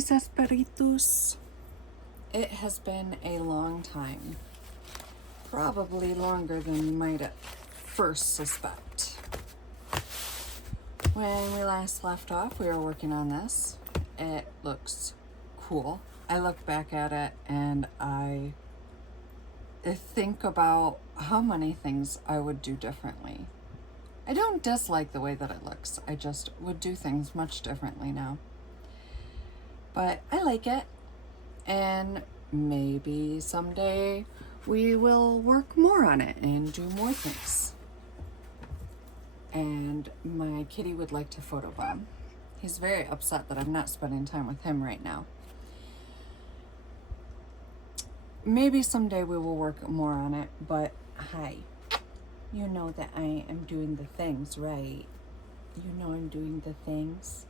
mis espiritus. It has been a long time. Probably longer than you might at first suspect. When we last left off, we were working on this. It looks cool. I look back at it and I think about how many things I would do differently. I don't dislike the way that it looks. I just would do things much differently now. But I like it. And maybe someday we will work more on it and do more things. And my kitty would like to photobomb. He's very upset that I'm not spending time with him right now. Maybe someday we will work more on it, but hi. You know that I am doing the things, right? You know I'm doing the things.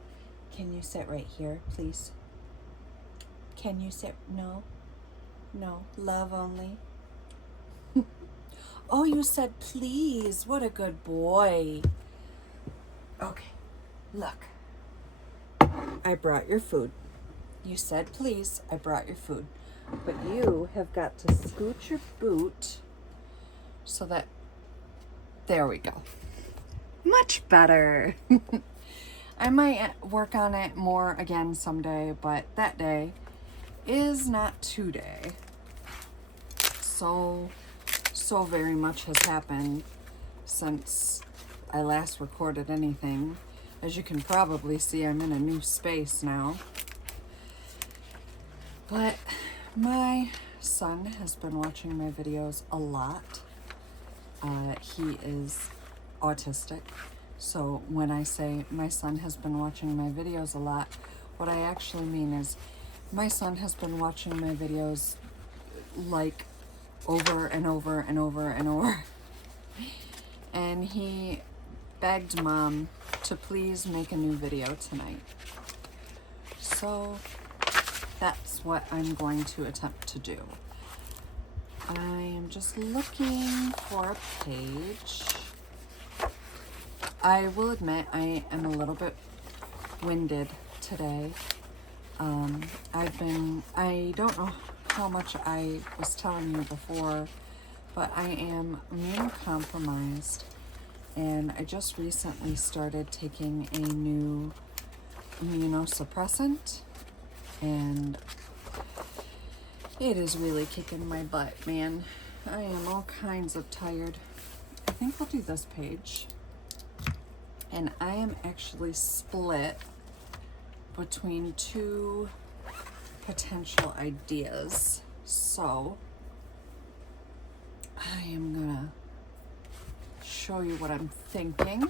Can you sit right here, please? Can you sit? No? No. Love only? Oh, you said please. What a good boy. Okay. Look. I brought your food. You said please. I brought your food. But you have got to scoot your boot so that... There we go. Much better. I might work on it more again someday, but that day is not today. So very much has happened since I last recorded anything. As you can probably see, I'm in a new space now. But my son has been watching my videos a lot. He is autistic. So when I say my son has been watching my videos a lot, what I actually mean is my son has been watching my videos like over and over and over and over. And he begged Mom to please make a new video tonight. So that's what I'm going to attempt to do. I am just looking for a page. I will admit I am a little bit winded today. I don't know how much I was telling you before, but I am immunocompromised, and I just recently started taking a new immunosuppressant, and it is really kicking my butt, man. I am all kinds of tired. I think I'll do this page. And I am actually split between two potential ideas. So I am gonna show you what I'm thinking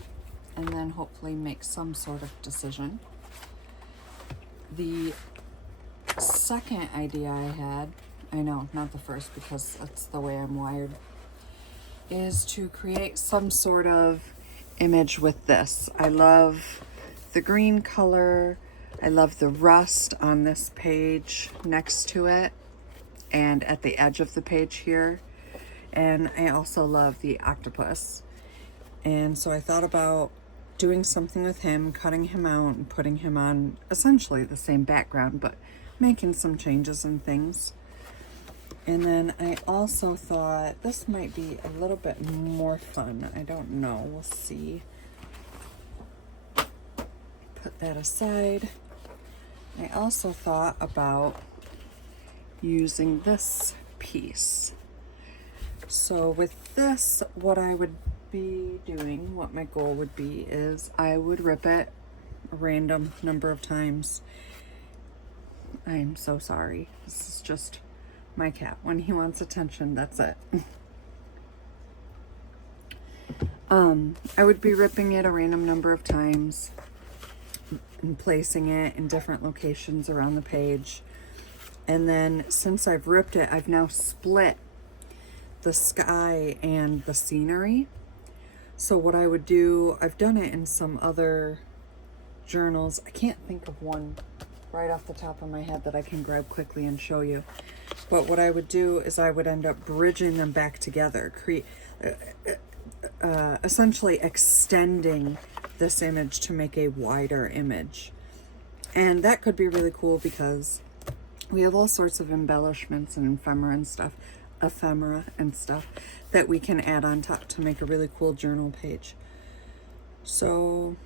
and then hopefully make some sort of decision. The second idea I had, I know, not the first because that's the way I'm wired, is to create some sort of image with this. I love the green color. I love the rust on this page next to it and at the edge of the page here. And I also love the octopus. And so I thought about doing something with him, cutting him out and putting him on essentially the same background, but making some changes and things. And then I also thought this might be a little bit more fun. I don't know. We'll see. Put that aside. I also thought about using this piece. So with this, what I would be doing, what my goal would be, is I would rip it a random number of times. I'm so sorry. This is just my cat. When he wants attention, that's it. I would be ripping it a random number of times and placing it in different locations around the page. And then since I've ripped it, I've now split the sky and the scenery. So what I would do, I've done it in some other journals. I can't think of one right off the top of my head that I can grab quickly and show you. But what I would do is I would end up bridging them back together, essentially extending this image to make a wider image. And that could be really cool because we have all sorts of embellishments and ephemera and stuff that we can add on top to make a really cool journal page. So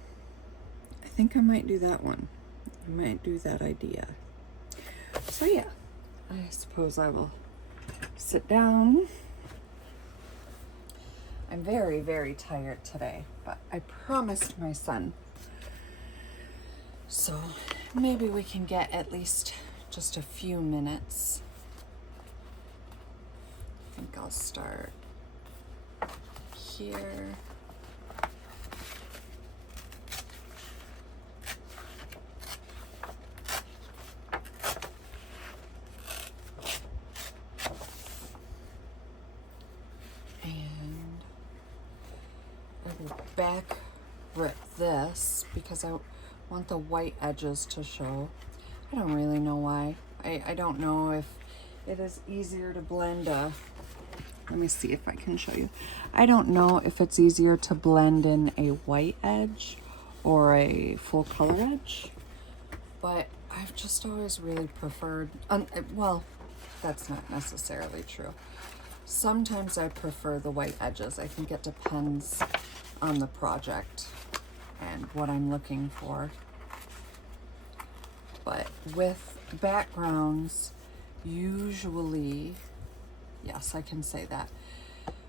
I think I might do that one. I might do that idea. So yeah, I suppose I will sit down. I'm very, very tired today, but I promised my son. So maybe we can get at least just a few minutes. I think I'll start here. And I will back rip this because I want the white edges to show. I don't really know why. I don't know if it is easier to blend let me see if I can show you. I don't know if it's easier to blend in a white edge or a full color edge, but I've just always really preferred, well, that's not necessarily true. Sometimes I prefer the white edges. I think it depends on the project and what I'm looking for. But with backgrounds, usually, yes, I can say that.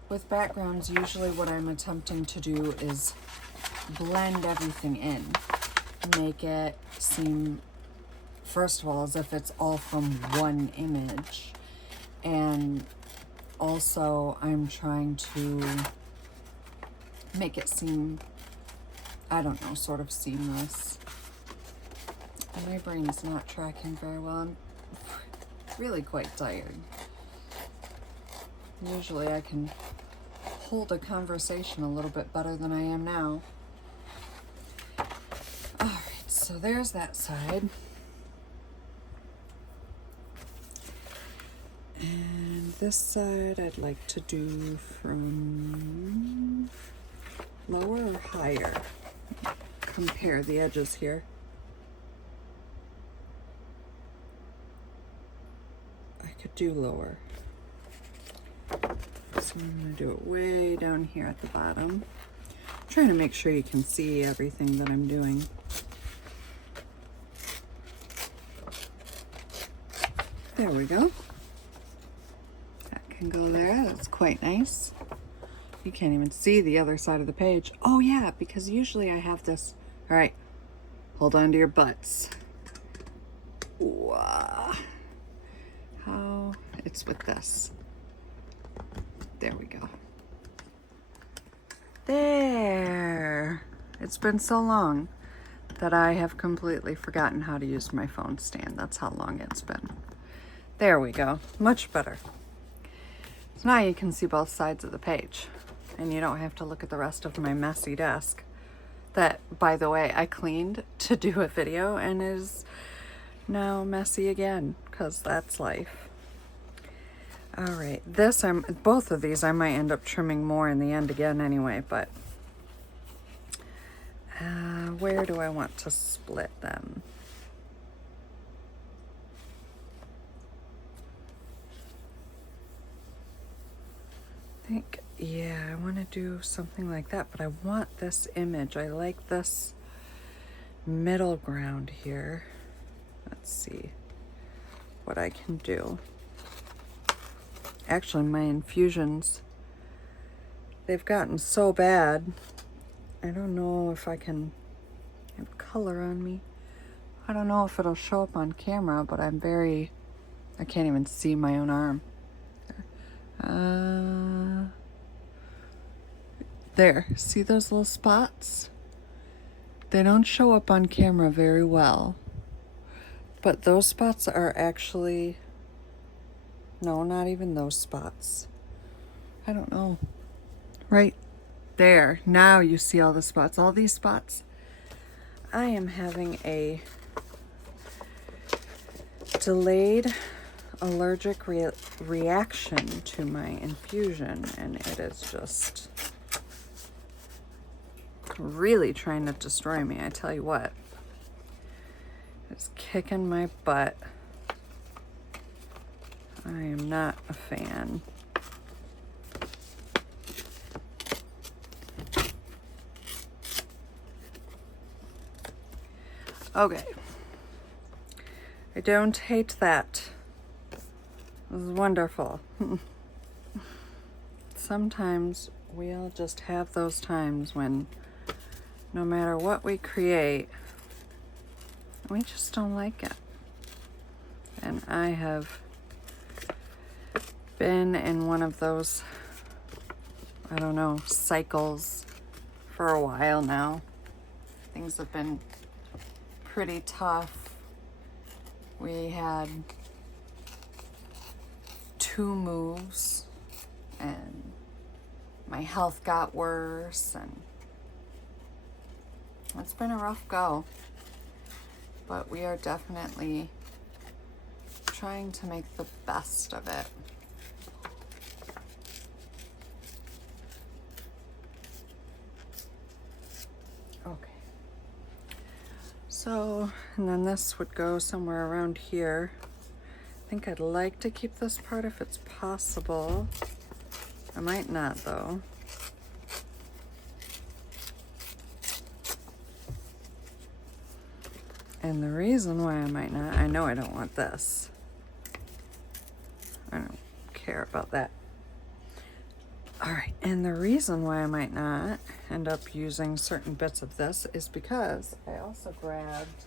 With backgrounds, usually what I'm attempting to do is blend everything in. Make it seem, first of all, as if it's all from one image. And also, I'm trying to make it seem, I don't know, sort of seamless. My brain's not tracking very well. I'm really quite tired. Usually I can hold a conversation a little bit better than I am now. Alright, so there's that side. And this side I'd like to do from lower or higher. Compare the edges here. I could do lower. So I'm going to do it way down here at the bottom. I'm trying to make sure you can see everything that I'm doing. There we go. That can go there. That's quite nice. You can't even see the other side of the page. Oh yeah, because usually I have this. All right, hold on to your butts. Wow. How it's with this. There we go. There. It's been so long that I have completely forgotten how to use my phone stand. That's how long it's been. There we go. Much better. So now you can see both sides of the page. And you don't have to look at the rest of my messy desk. That, by the way, I cleaned to do a video and is now messy again, because that's life. All right, both of these I might end up trimming more in the end again anyway, but where do I want to split them? I think, yeah, I want to do something like that, but I want this image. I like this middle ground here. Let's see what I can do. Actually, my infusions, they've gotten so bad. I don't know if I can have color on me. I don't know if it'll show up on camera, but I can't even see my own arm. There, see those little spots? They don't show up on camera very well, but those spots are actually, no, not even those spots. I don't know. Right there, now you see all the spots, all these spots. I am having a delayed allergic reaction to my infusion, and it is just really trying to destroy me, I tell you what. kicking my butt. I am not a fan. Okay. I don't hate that. This is wonderful. Sometimes we all just have those times when no matter what we create, we just don't like it. And I have been in one of those, I don't know, cycles for a while now. Things have been pretty tough. We had 2 moves and my health got worse, and it's been a rough go, but we are definitely trying to make the best of it. Okay. So, and then this would go somewhere around here. I think I'd like to keep this part if it's possible. I might not though. And the reason why I might not, I know I don't want this. I don't care about that. All right, and the reason why I might not end up using certain bits of this is because I also grabbed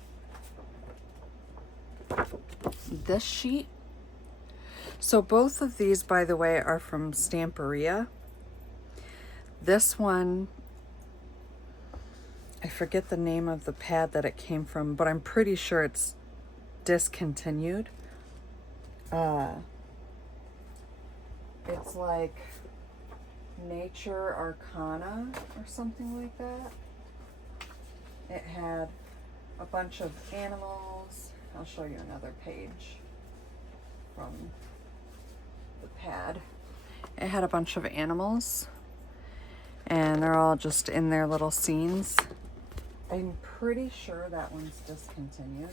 this sheet. So both of these, by the way, are from Stamperia. This one, I forget the name of the pad that it came from, but I'm pretty sure it's discontinued. It's like Nature Arcana or something like that. It had a bunch of animals. I'll show you another page from the pad. It had a bunch of animals, and they're all just in their little scenes. I'm pretty sure that one's discontinued.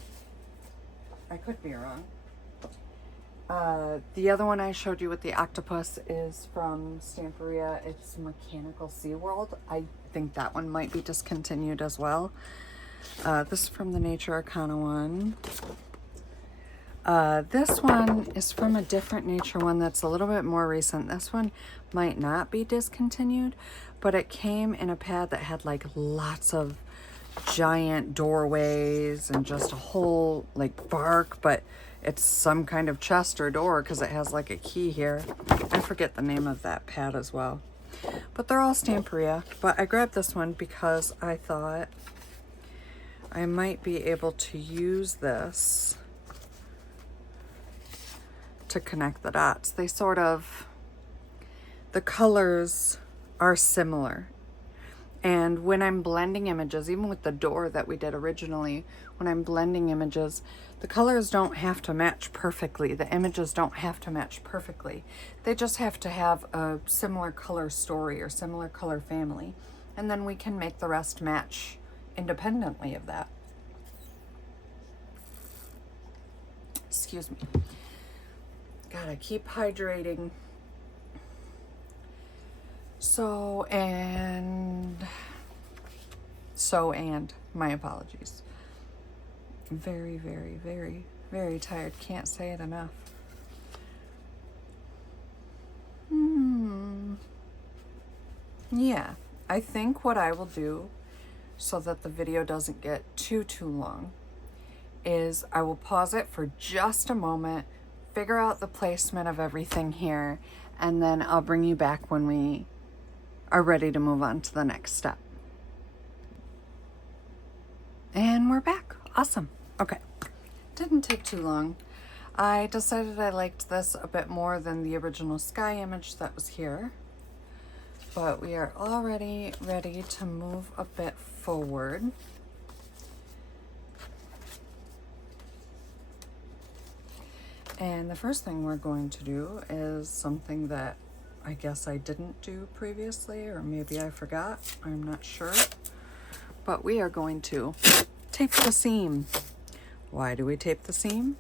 I could be wrong. The other one I showed you with the octopus is from Stamperia. It's Mechanical SeaWorld. I think that one might be discontinued as well. This is from the Nature Arcana one. This one is from a different nature one that's a little bit more recent. This one might not be discontinued, but it came in a pad that had like lots of giant doorways and just a whole like bark, but it's some kind of chest or door because it has like a key here. I forget the name of that pad as well. But they're all Stamperia. But I grabbed this one because I thought I might be able to use this to connect the dots. They sort of, the colors are similar. And when I'm blending images, even with the door that we did originally, when I'm blending images, the colors don't have to match perfectly. The images don't have to match perfectly. They just have to have a similar color story or similar color family. And then we can make the rest match independently of that. Excuse me. God, I keep hydrating. My apologies. Very, very, very, very tired. Can't say it enough. Yeah, I think what I will do so that the video doesn't get too long is I will pause it for just a moment, figure out the placement of everything here, and then I'll bring you back when we are ready to move on to the next step. And we're back. Awesome. Okay. Didn't take too long. I decided I liked this a bit more than the original sky image that was here. But we are already ready to move a bit forward. And the first thing we're going to do is something that I guess I didn't do previously, or maybe I forgot. I'm not sure. But we are going to tape the seam. Why do we tape the seam?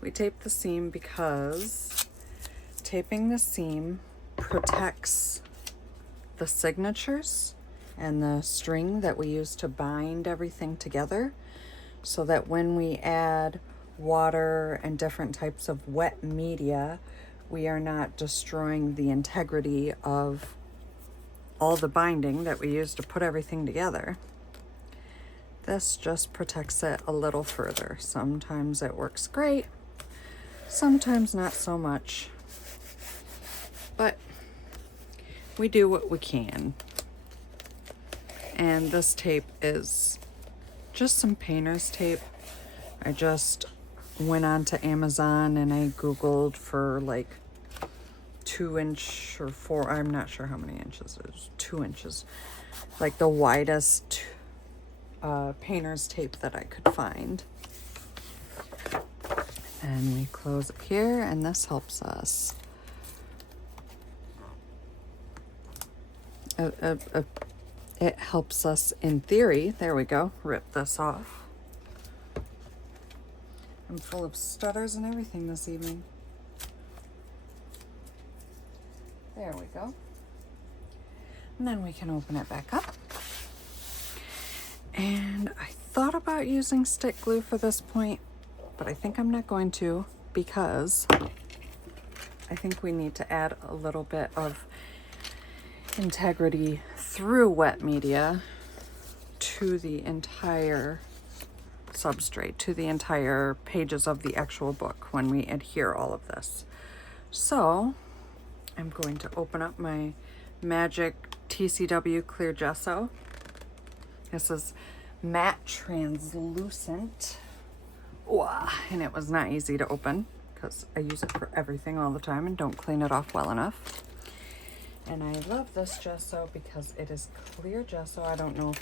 We tape the seam because taping the seam protects the signatures and the string that we use to bind everything together, so that when we add water and different types of wet media, we are not destroying the integrity of all the binding that we use to put everything together. This just protects it a little further. Sometimes it works great, sometimes not so much, but we do what we can. And this tape is just some painter's tape. I just went onto Amazon and I Googled for like 2-inch or 4, I'm not sure how many inches it is, 2 inches, like the widest painter's tape that I could find. And we close it here, and this helps us. It helps us in theory. There we go. Rip this off. I'm full of stutters and everything this evening. There we go. And then we can open it back up. And I thought about using stick glue for this point, but I think I'm not going to, because I think we need to add a little bit of integrity through wet media to the entire substrate, to the entire pages of the actual book when we adhere all of this. So I'm going to open up my Magic TCW Clear Gesso. This is matte translucent. Wow. And it was not easy to open because I use it for everything all the time and don't clean it off well enough. And I love this gesso because it is clear gesso.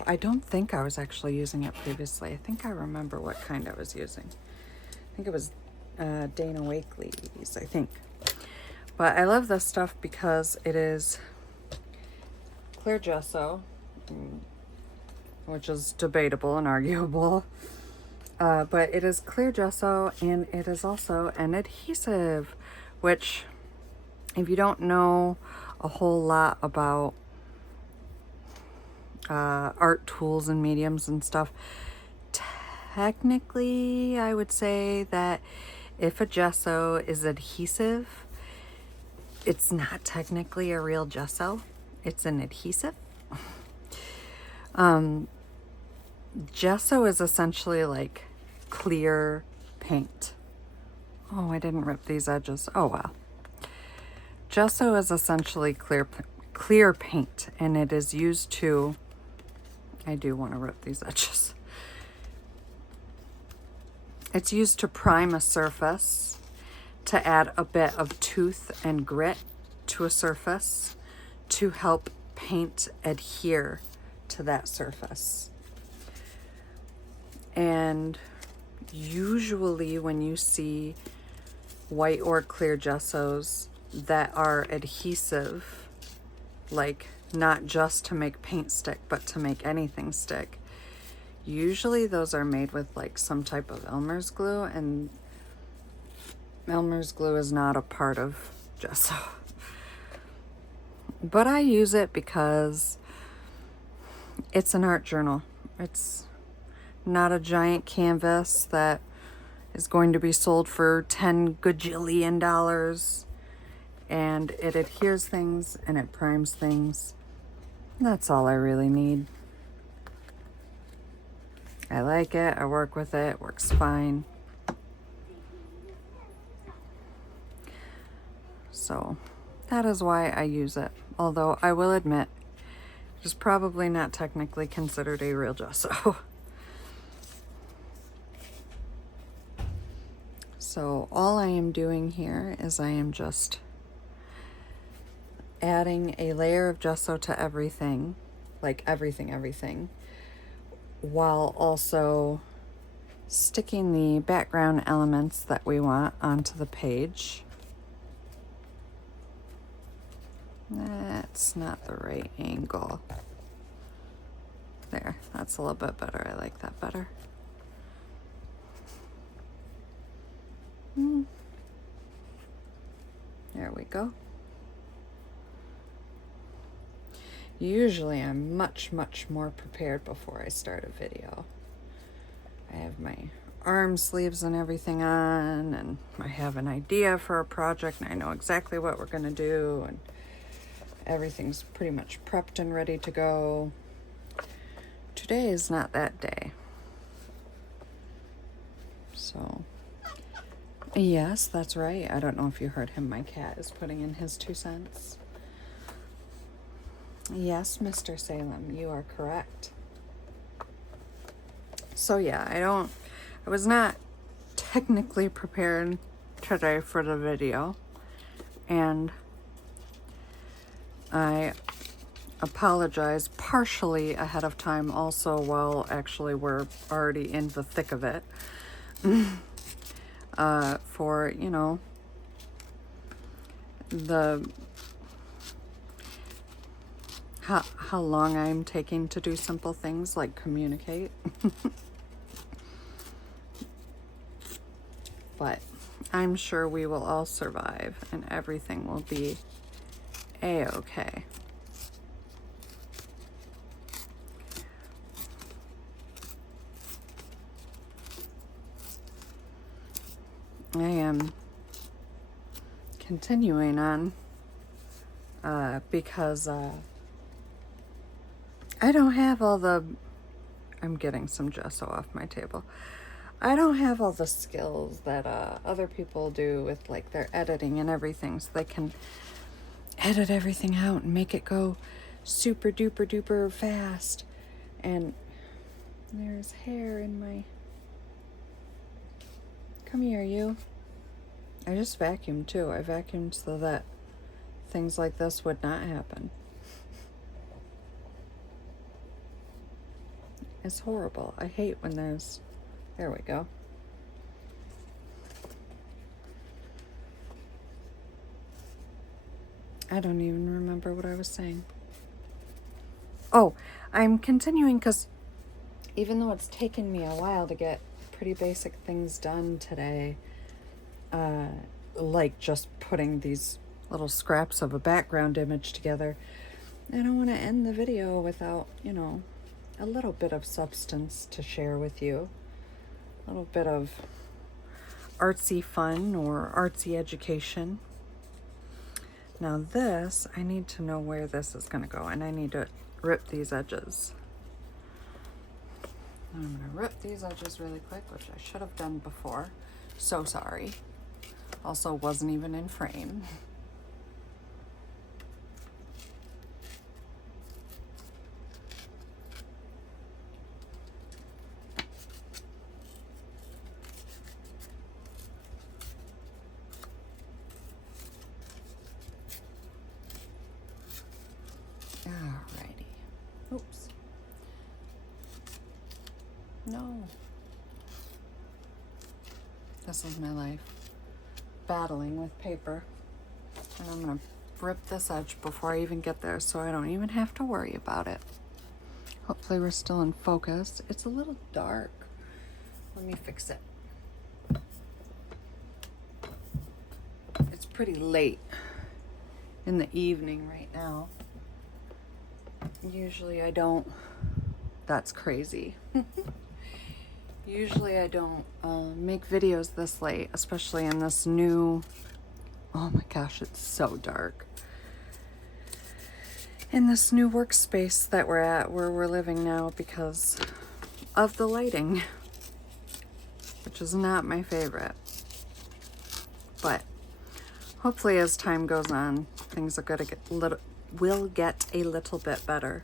I don't think I was actually using it previously. I think I remember what kind I was using. I think it was Dana Wakley's, I think. But I love this stuff because it is clear gesso, which is debatable and arguable. But it is clear gesso, and it is also an adhesive, which, if you don't know a whole lot about art tools and mediums and stuff, technically I would say that if a gesso is adhesive, it's not technically a real gesso, it's an adhesive. Gesso is essentially like clear paint. Oh, I didn't rip these edges. Oh well. Gesso is essentially clear paint, and it is used to, I do want to rip these edges. It's used to prime a surface, to add a bit of tooth and grit to a surface, to help paint adhere to that surface. And usually when you see white or clear gessos that are adhesive, like not just to make paint stick, but to make anything stick, usually those are made with like some type of Elmer's glue, and Elmer's glue is not a part of gesso. But I use it because it's an art journal. It's not a giant canvas that is going to be sold for $10 gajillion, and it adheres things and it primes things. That's all I really need. I like it, I work with it, it works fine. So that is why I use it. Although I will admit, it is probably not technically considered a real gesso. So all I am doing here is I am just adding a layer of gesso to everything, like everything, while also sticking the background elements that we want onto the page. That's not the right angle. There, that's a little bit better. I like that better. we go. Usually I'm much more prepared before I start a video. I have my arm sleeves and everything on, and I have an idea for a project, and I know exactly what we're gonna do, and everything's pretty much prepped and ready to go. Today is not that day. So, yes, that's right. I don't know if you heard him. My cat is putting in his 2 cents. Yes, Mr. Salem, you are correct. So yeah, I was not technically prepared today for the video, and I apologize partially ahead of time also, while actually we're already in the thick of it, for, you know, the how long I'm taking to do simple things like communicate. But I'm sure we will all survive and everything will be a-okay. I am continuing on because I don't have all the... I'm getting some gesso off my table. I don't have all the skills that other people do with like their editing and everything, so they can edit everything out and make it go super duper duper fast. And there's hair in my... Come here, you. I just vacuumed too. I vacuumed so that things like this would not happen. It's horrible. I hate when there's... There we go. I don't even remember what I was saying. Oh, I'm continuing because even though it's taken me a while to get pretty basic things done today, like just putting these little scraps of a background image together, I don't want to end the video without, you know, a little bit of substance to share with you. A little bit of artsy fun or artsy education. Now this, I need to know where this is going to go, and I need to rip these edges. I'm going to rip these edges really quick, which I should have done before. So sorry. Also wasn't even in frame. Alrighty. Oops. No. This is my life. Battling with paper. And I'm going to rip this edge before I even get there so I don't even have to worry about it. Hopefully we're still in focus. It's a little dark. Let me fix it. It's pretty late in the evening right now. Usually I don't... That's crazy. Usually I don't make videos this late, especially in this new... Oh my gosh, it's so dark. In this new workspace that we're at, where we're living now, because of the lighting, which is not my favorite. But hopefully as time goes on, things are going to will get a little bit better.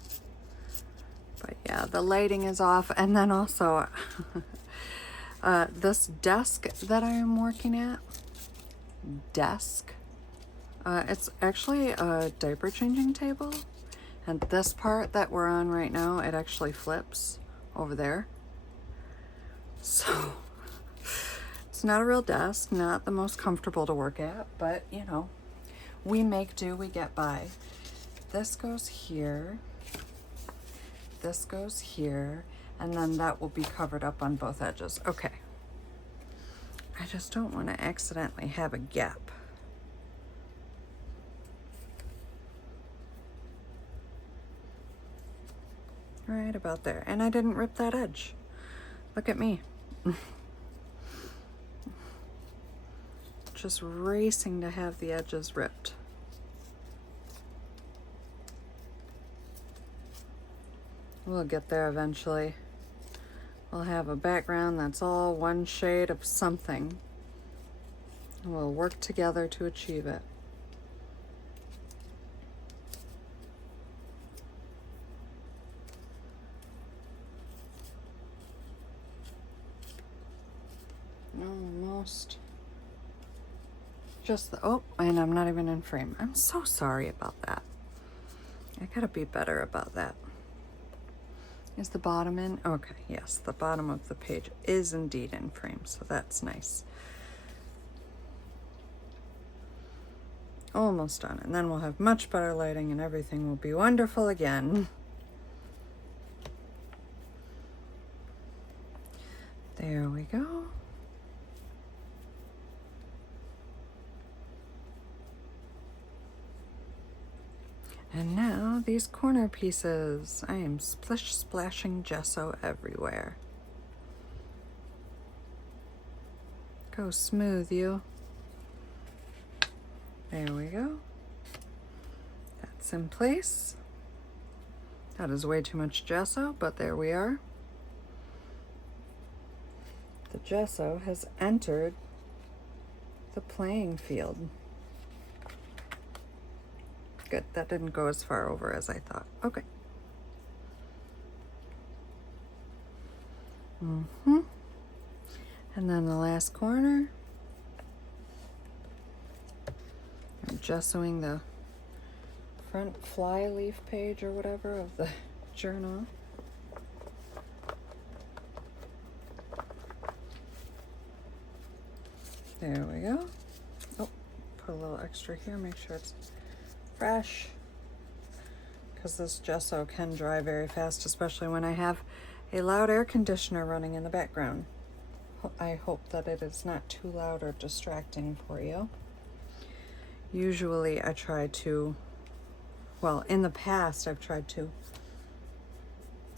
But yeah, the lighting is off. And then also this desk that I am working at, it's actually a diaper changing table. And this part that we're on right now, it actually flips over there. So it's not a real desk, not the most comfortable to work at, but you know, we make do, we get by. This goes here. This goes here, and then that will be covered up on both edges. Okay. I just don't want to accidentally have a gap. right about there. And I didn't rip that edge. Look at me. Just racing to have the edges ripped. We'll get there eventually. We'll have a background that's all one shade of something. We'll work together to achieve it. Almost. Just the, oh, and I'm not even in frame. I'm so sorry about that. I gotta be better about that. Is the bottom in? Okay, yes, the bottom of the page is indeed in frame, so that's nice. Almost done, and then we'll have much better lighting and everything will be wonderful again. There we go. And now these corner pieces. I am splashing gesso everywhere. Go smooth, you. There we go. That's in place. That is way too much gesso, but there we are. The gesso has entered the playing field. Good, that didn't go as far over as I thought. Okay. And then the last corner. I'm gessoing the front fly leaf page or whatever of the journal. There we go. Oh, put a little extra here, make sure it's fresh, because this gesso can dry very fast, especially when I have a loud air conditioner running in the background. I hope that it is not too loud or distracting for you. Usually I try to, well, in the past I've tried to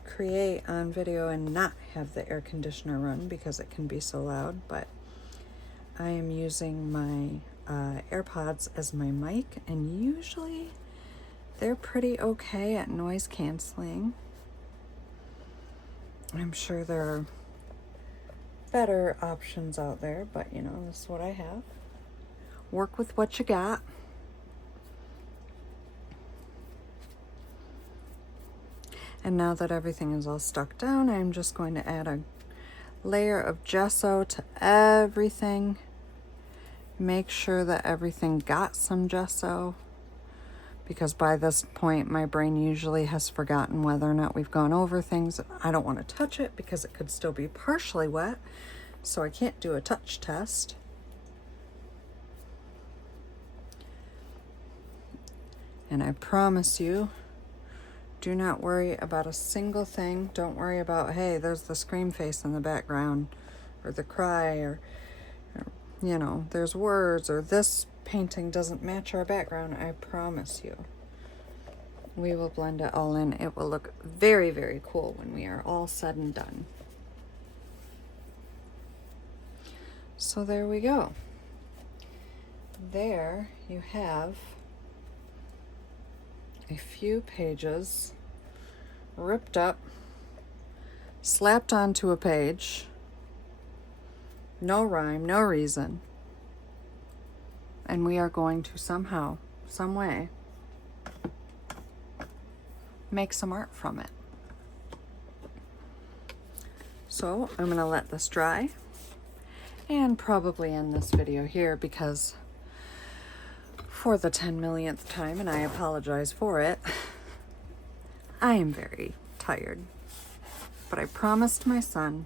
create on video and not have the air conditioner run because it can be so loud, but I am using my AirPods as my mic, and usually they're pretty okay at noise canceling. I'm sure there are better options out there, but you know, this is what I have. Work with what you got. And now that everything is all stuck down, I'm just going to add a layer of gesso to everything. Make sure that everything got some gesso, because by this point my brain usually has forgotten whether or not we've gone over things. I don't want to touch it because it could still be partially wet, so I can't do a touch test. And I promise you, do not worry about a single thing. Don't worry about, hey, there's the scream face in the background, or the cry, or you know, there's words, or this painting doesn't match our background. I promise you, we will blend it all in. It will look very, very cool when we are all said and done. So there we go. There you have a few pages ripped up, slapped onto a page. No rhyme, no reason. And we are going to somehow, some way, make some art from it. So I'm going to let this dry and probably end this video here, because for the 10 millionth time, and I apologize for it, I am very tired. But I promised my son,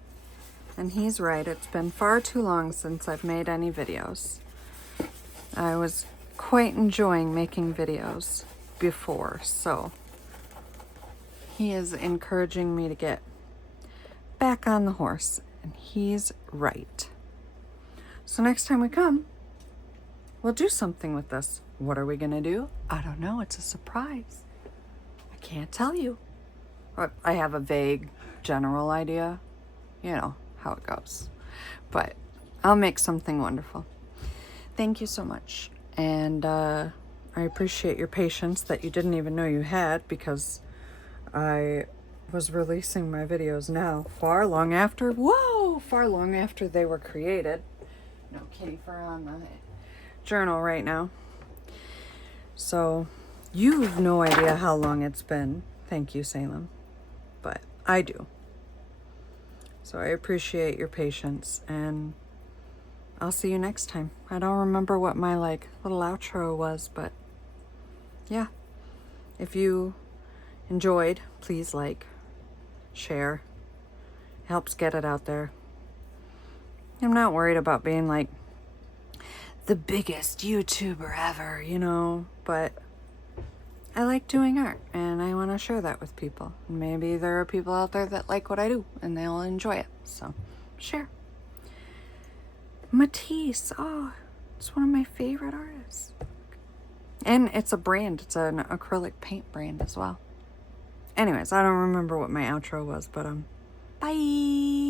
and he's right, it's been far too long since I've made any videos. I was quite enjoying making videos before, so he is encouraging me to get back on the horse, and he's right. So next time we come, we'll do something with this. What are we gonna do? I don't know, it's a surprise. I can't tell you. I have a vague general idea. You know how it goes. But I'll make something wonderful. Thank you so much. And I appreciate your patience that you didn't even know you had, because I was releasing my videos now far long after they were created. No kitty fur on the journal right now. So you've no idea how long it's been. Thank you, Salem. But I do. So I appreciate your patience, and I'll see you next time. I don't remember what my little outro was, but yeah. If you enjoyed, please share. It helps get it out there. I'm not worried about being the biggest YouTuber ever, but I like doing art, and I want to share that with people. Maybe there are people out there that like what I do, and they'll enjoy it. So, share. Matisse, oh, it's one of my favorite artists. And it's a brand. It's an acrylic paint brand as well. Anyways, I don't remember what my outro was, but bye!